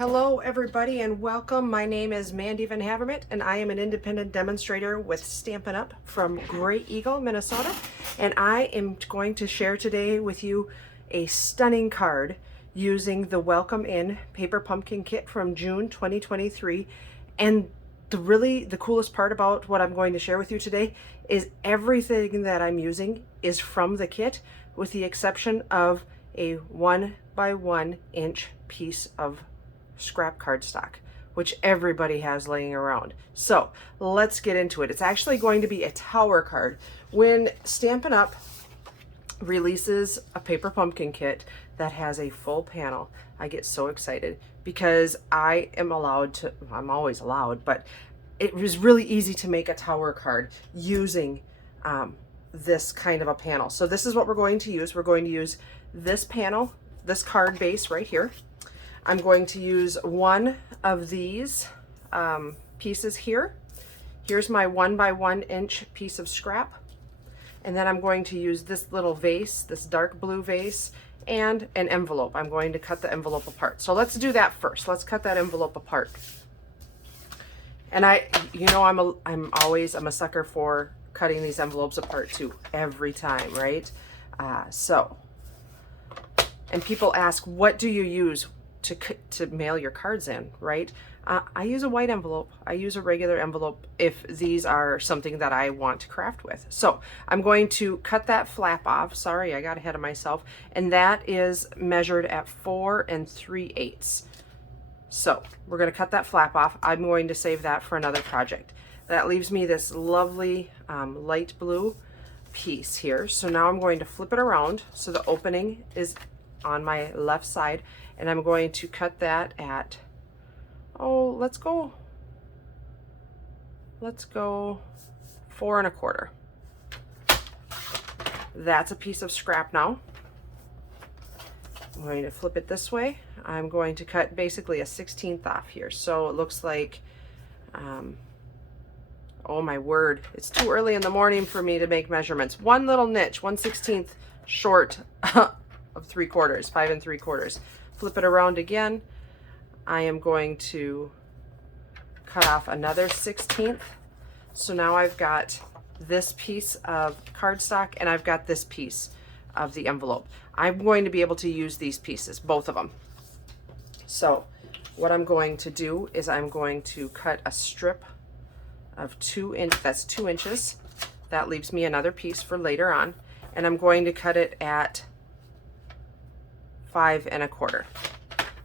Hello everybody and welcome. My name is Mandy Van Havermit and I am an independent demonstrator with Stampin' Up! From Great Eagle, Minnesota. And I am going to share today with you a stunning card using the Welcome In Paper Pumpkin Kit from June 2023. And the coolest part about what I'm going to share with you today is everything that I'm using is from the kit, with the exception of a 1x1" piece of scrap cardstock, which everybody has laying around. So let's get into it. It's actually going to be a tower card. When Stampin' Up! Releases a paper pumpkin kit that has a full panel, I get so excited because I'm always allowed, but it was really easy to make a tower card using this kind of a panel. So this is what we're going to use. We're going to use this panel, this card base right here. I'm going to use one of these pieces here. Here's my 1x1" piece of scrap. And then I'm going to use this little vase, this dark blue vase, and an envelope. I'm going to cut the envelope apart. So let's do that first. Let's cut that envelope apart. And I'm a sucker for cutting these envelopes apart too, every time, right? And people ask, what do you use to mail your cards in, right? I use a white envelope. I use a regular envelope if these are something that I want to craft with. So I'm going to cut that flap off. Sorry, I got ahead of myself. And that is measured at 4 3/8. So we're going to cut that flap off. I'm going to save that for another project. That leaves me this lovely light blue piece here. So now I'm going to flip it around so the opening is on my left side, and I'm going to cut that at, let's go 4 1/4. That's a piece of scrap now. I'm going to flip it this way. I'm going to cut basically a 1/16 off here. So it looks like, oh my word, it's too early in the morning for me to make measurements. One little niche, 1/16 short of 3/4, 5 3/4. Flip it around again. I am going to cut off another 1/16. So now I've got this piece of cardstock and I've got this piece of the envelope. I'm going to be able to use these pieces, both of them. So what I'm going to do is I'm going to cut a strip of 2 inches. That leaves me another piece for later on. And I'm going to cut it at 5 1/4.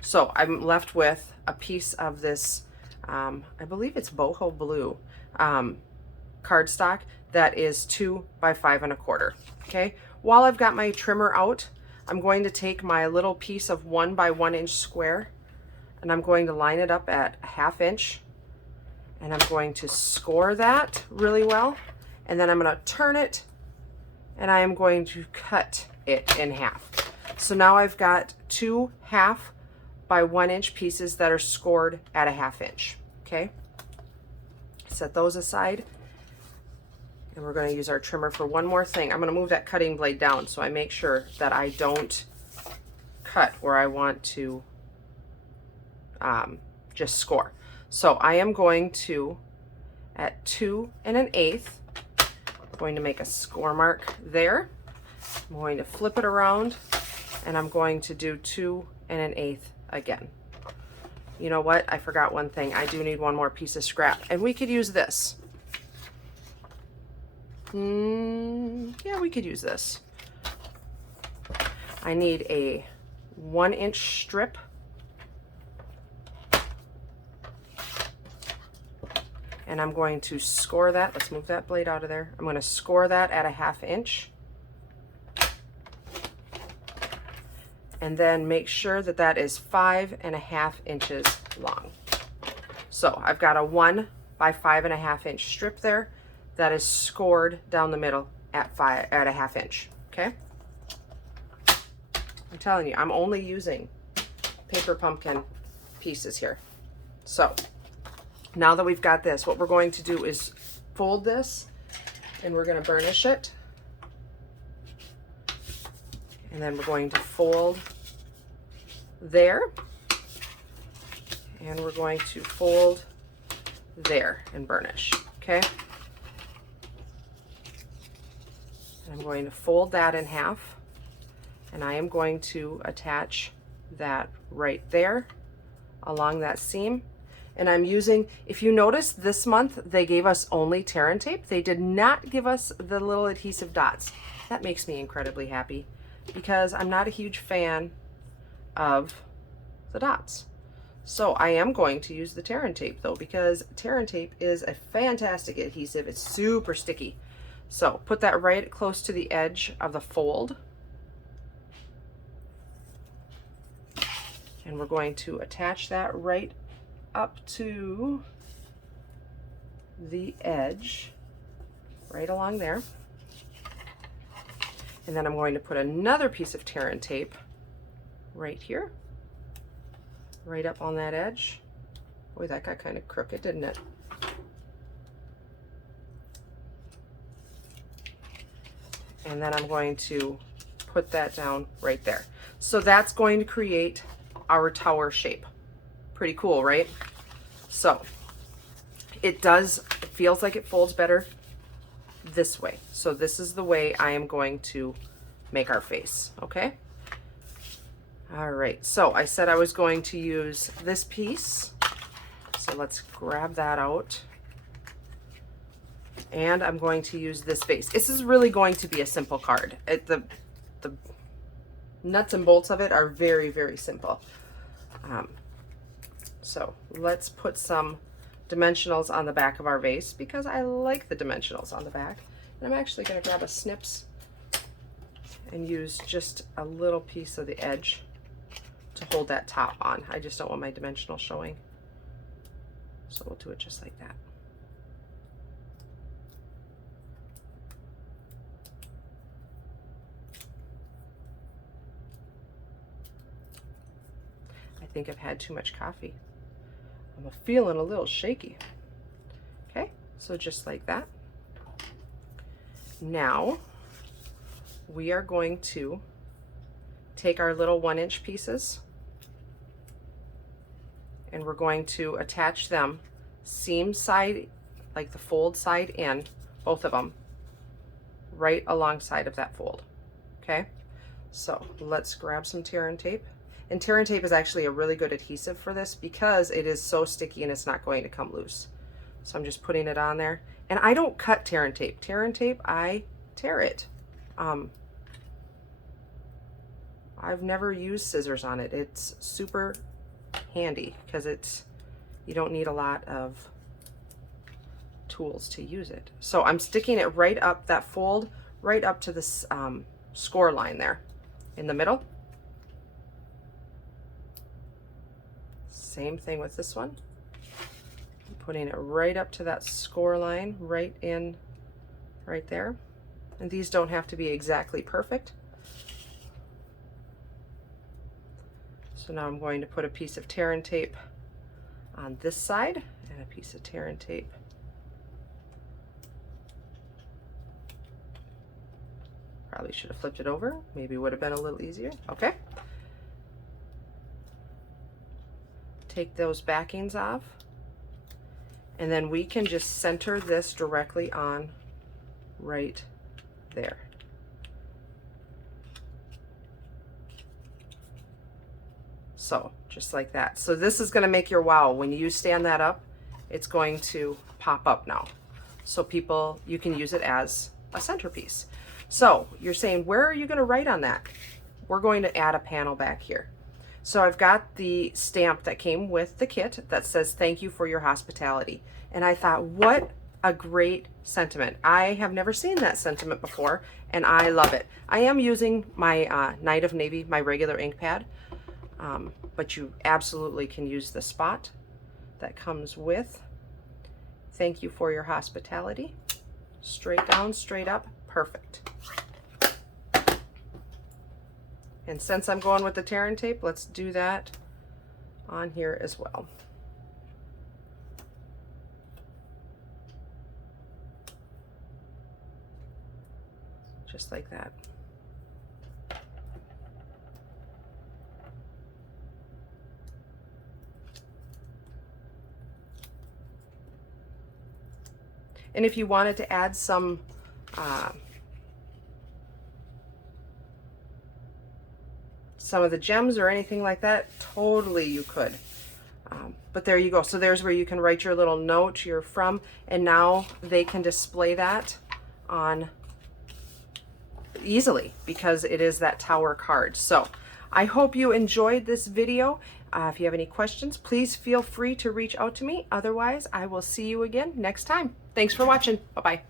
So I'm left with a piece of this, I believe it's boho blue cardstock that is 2 by 5 1/4. Okay. While I've got my trimmer out, I'm going to take my little piece of 1x1" square and I'm going to line it up at 1/2 inch. And I'm going to score that really well. And then I'm going to turn it and I am going to cut it in half. So now I've got 2 1/2x1" pieces that are scored at 1/2 inch. Okay. Set those aside. And we're going to use our trimmer for one more thing. I'm going to move that cutting blade down so I make sure that I don't cut where I want to just score. So I am going to, at 2 1/8, I'm going to make a score mark there. I'm going to flip it around and I'm going to do 2 1/8 again. You know what? I forgot one thing. I do need one more piece of scrap, and we could use this. Yeah, we could use this. I need a 1-inch strip. And I'm going to score that. Let's move that blade out of there. I'm going to score that at 1/2 inch. And then make sure that that is 5 1/2 inches long. So I've got a 1 by 5 1/2 inch strip there that is scored down the middle at 1/2 inch. Okay. I'm telling you, I'm only using paper pumpkin pieces here. So now that we've got this, what we're going to do is fold this and we're going to burnish it. And then we're going to fold there. And we're going to fold there and burnish, okay? I'm going to fold that in half, and I am going to attach that right there along that seam. And I'm using, if you notice this month, they gave us only tear and tape. They did not give us the little adhesive dots. That makes me incredibly happy because I'm not a huge fan of the dots. So I am going to use the tear and tape though, because tear and tape is a fantastic adhesive. It's super sticky. So put that right close to the edge of the fold. And we're going to attach that right up to the edge, right along there. And then I'm going to put another piece of tear and tape right here, right up on that edge. Boy, that got kind of crooked, didn't it? And then I'm going to put that down right there. So that's going to create our tower shape. Pretty cool, right? So it feels like it folds better this way. So this is the way I am going to make our face, okay? All right, so I said I was going to use this piece. So let's grab that out. And I'm going to use this base. This is really going to be a simple card. The nuts and bolts of it are very, very simple. So let's put some dimensionals on the back of our vase because I like the dimensionals on the back. And I'm actually going to grab a snips and use just a little piece of the edge to hold that top on. I just don't want my dimensional showing. So we'll do it just like that. I think I've had too much coffee. I'm feeling a little shaky. Okay, so just like that. Now we are going to take our little 1-inch pieces and we're going to attach them seam side, like the fold side in, both of them, right alongside of that fold. Okay, so let's grab some tear and tape. And tear and tape is actually a really good adhesive for this because it is so sticky and it's not going to come loose. So I'm just putting it on there. And I don't cut tear and tape. Tear and tape, I tear it. I've never used scissors on it. It's super handy because you don't need a lot of tools to use it. So I'm sticking it right up that fold, right up to this score line there in the middle. Same thing with this one. I'm putting it right up to that score line, right there. And these don't have to be exactly perfect. So now I'm going to put a piece of tear and tape on this side and a piece of tear and tape probably should have flipped it over. Maybe it would have been a little easier. Okay. Take those backings off. And then we can just center this directly on right there. So just like that. So this is going to make your wow. When you stand that up, it's going to pop up now. So you can use it as a centerpiece. So you're saying, where are you going to write on that? We're going to add a panel back here. So I've got the stamp that came with the kit that says, "Thank you for your hospitality." And I thought, what a great sentiment. I have never seen that sentiment before, and I love it. I am using my Night of Navy, my regular ink pad, but you absolutely can use the spot that comes with "Thank you for your hospitality." Straight down, straight up, perfect. And since I'm going with the tear and tape, let's do that on here as well. Just like that. And if you wanted to add some of the gems or anything like that, totally you could. But there you go. So there's where you can write your little note you're from, and now they can display that on easily because it is that tower card. So I hope you enjoyed this video. If you have any questions, please feel free to reach out to me. Otherwise, I will see you again next time. Thanks for watching. Bye-bye.